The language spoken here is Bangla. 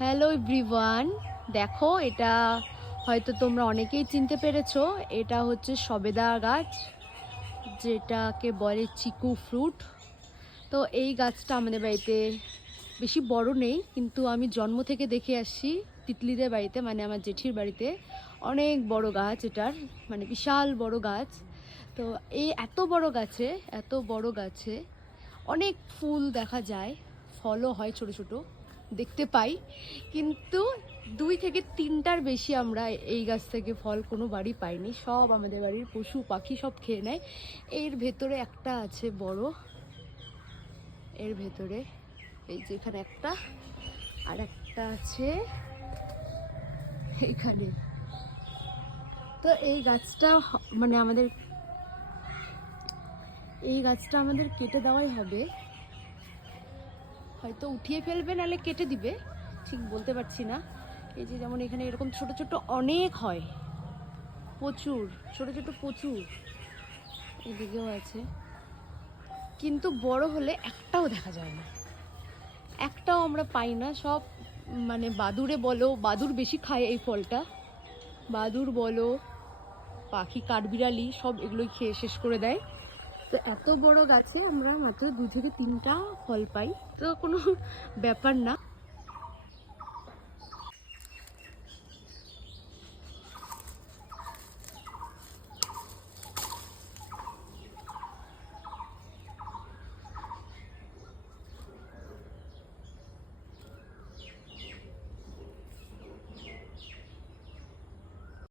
হ্যালো এভরিওয়ান, দেখো এটা হয়তো তোমরা অনেকেই চিনতে পেরেছো। এটা হচ্ছে সবেদা গাছ, যেটাকে বলে চিকু ফ্রুট। তো এই গাছটা আমাদের বাড়িতে বেশি বড় নেই, কিন্তু আমি জন্ম থেকে দেখে আসছি তিতলিদের বাড়িতে, মানে আমার জেঠির বাড়িতে অনেক বড় গাছ এটার, মানে বিশাল বড় গাছ। তো এই এত বড় গাছে অনেক ফুল দেখা যায়, ফলও হয়, ছোট ছোট দেখতে পাই, কিন্তু 2 থেকে 3টার বেশি আমরা এই গাছ থেকে ফল কোনো বাড়ি পাইনি। সব আমাদের বাড়ির পশু পাখি সব খেয়ে নেয়। এর ভেতরে একটা আছে বড়, এর ভেতরে এই যে এখানে একটা, আর একটা আছে এখানে। তো এই গাছটা মানে এই গাছটা আমাদের কেটে দেওয়াই হবে, হয়তো উঠিয়ে ফেলবে নাহলে কেটে দিবে, ঠিক বলতে পারছি না। এই যে যেমন এখানে এরকম ছোট ছোট অনেক হয়, প্রচুর ছোট ছোট প্রচুর, এদিকেও আছে, কিন্তু বড় হলে একটাও দেখা যায় না, একটাও আমরা পাই না। সব মানে বাদুড়ে বলো, বাদুড় বেশি খায় এই ফলটা, বাদুড় বলো, পাখি কাঠবিড়ালি সব এগুলোই খেয়ে শেষ করে দেয়। তো এত বড় গাছে আমরা মাত্র 2 থেকে 3টা ফল পাই, তো কোনো ব্যাপার না।